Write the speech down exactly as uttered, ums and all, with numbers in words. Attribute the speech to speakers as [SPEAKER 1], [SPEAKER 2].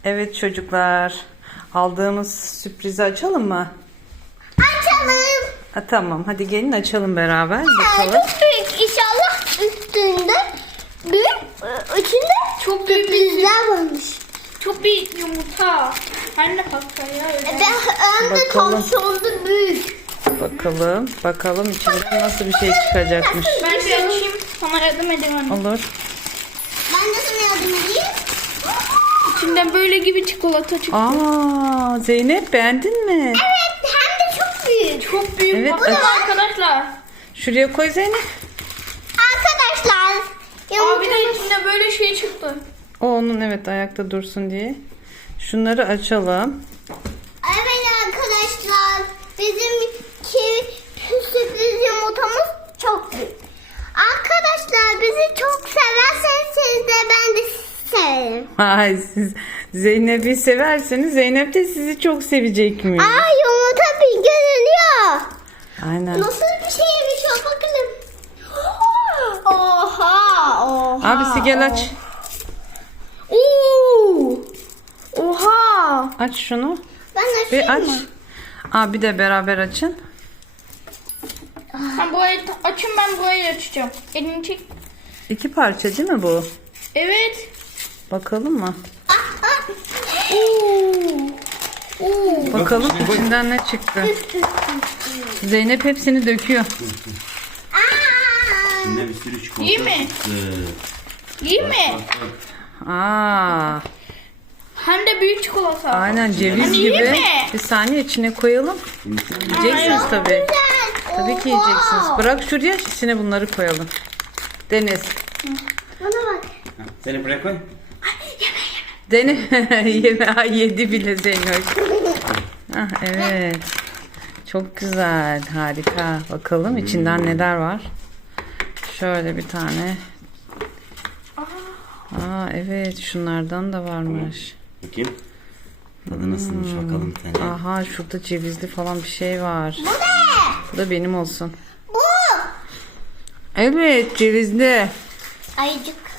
[SPEAKER 1] Evet çocuklar, aldığımız sürprizi açalım mı?
[SPEAKER 2] Açalım.
[SPEAKER 1] Ha, tamam, hadi gelin açalım beraber.
[SPEAKER 2] Aa,
[SPEAKER 1] Bakalım.
[SPEAKER 2] çok büyük. İnşallah üstünde büyük, e, içinde
[SPEAKER 3] Çok büyük bir
[SPEAKER 2] sürprizler varmış.
[SPEAKER 3] çok büyük yumurta. Anne patlar ya öyle.
[SPEAKER 2] Ve önde
[SPEAKER 1] Bakalım.
[SPEAKER 2] tavşanlı büyük.
[SPEAKER 1] Bakalım, bakalım içinden nasıl bir şey çıkacakmış.
[SPEAKER 3] Ben bir açayım. Sana yardım edeyim anne.
[SPEAKER 1] Olur.
[SPEAKER 2] Ben de sana yardım edeyim.
[SPEAKER 3] İçinden böyle gibi çikolata çıktı.
[SPEAKER 1] Aa, Zeynep beğendin mi?
[SPEAKER 2] Evet, hem de çok büyük.
[SPEAKER 3] Çok büyük.
[SPEAKER 1] Evet,
[SPEAKER 3] Bakın
[SPEAKER 1] aç.
[SPEAKER 3] arkadaşlar.
[SPEAKER 1] Şuraya koy Zeynep.
[SPEAKER 2] Arkadaşlar,
[SPEAKER 3] Abi de
[SPEAKER 2] yumurtamız
[SPEAKER 3] içinde böyle şey çıktı.
[SPEAKER 1] O onun evet ayakta dursun diye. Şunları açalım.
[SPEAKER 2] Evet arkadaşlar, bizimki sürpriz yumurtamız çok büyük. Arkadaşlar bizi çok severseniz siz de ben de sizi severim.
[SPEAKER 1] Ay siz Zeynep'i severseniz Zeynep de sizi çok sevecekmiş.
[SPEAKER 2] Aa, yumurta bir görünüyor.
[SPEAKER 1] Aynen.
[SPEAKER 2] Nasıl bir şeymiş o, bakalım. Oha, oha.
[SPEAKER 1] Abisi gel aç.
[SPEAKER 3] Oo! Oha!
[SPEAKER 1] Aç şunu.
[SPEAKER 2] Ben
[SPEAKER 1] Bir
[SPEAKER 2] açayım
[SPEAKER 1] aç.
[SPEAKER 2] mı?
[SPEAKER 1] Abi de beraber açın.
[SPEAKER 3] Ben bu ayı açın, ben bu ayı açacağım. Elini çek.
[SPEAKER 1] İki parça değil mi bu?
[SPEAKER 3] Evet.
[SPEAKER 1] Bakalım mı?
[SPEAKER 3] Oo! Oo!
[SPEAKER 1] Bakalım içinden ne çıktı. Zeynep hepsini döküyor.
[SPEAKER 2] Aa,
[SPEAKER 4] Yine bir sürü çikolata
[SPEAKER 3] İyi mi?
[SPEAKER 4] çıktı.
[SPEAKER 3] İyi mi?
[SPEAKER 4] Bak, bak.
[SPEAKER 1] Aa,
[SPEAKER 3] Hem de büyük çikolata.
[SPEAKER 1] aynen ceviz
[SPEAKER 3] Hani iyi
[SPEAKER 1] gibi.
[SPEAKER 3] mi?
[SPEAKER 1] Bir saniye içine koyalım. Yiyeceksiniz tabii.
[SPEAKER 2] güzel.
[SPEAKER 1] Tabii ki
[SPEAKER 2] Oha.
[SPEAKER 1] yiyeceksiniz. Bırak şuraya içine bunları koyalım. Deniz.
[SPEAKER 2] Bana bak.
[SPEAKER 4] Ha, Seni buraya koy.
[SPEAKER 1] Deniz yeme Ay, yedi bile Zeynoş. Ah, evet. Çok güzel. Harika. Bakalım içinden neler var. Şöyle bir tane. Aa evet şunlardan da varmış.
[SPEAKER 4] Bakayım. Tadı nasılmış bakalım bir tane.
[SPEAKER 1] Aha şurada cevizli falan bir şey var.
[SPEAKER 2] Bu ne?
[SPEAKER 1] Bu da benim olsun.
[SPEAKER 2] Bu.
[SPEAKER 1] Evet cevizli.
[SPEAKER 2] Ayıcık.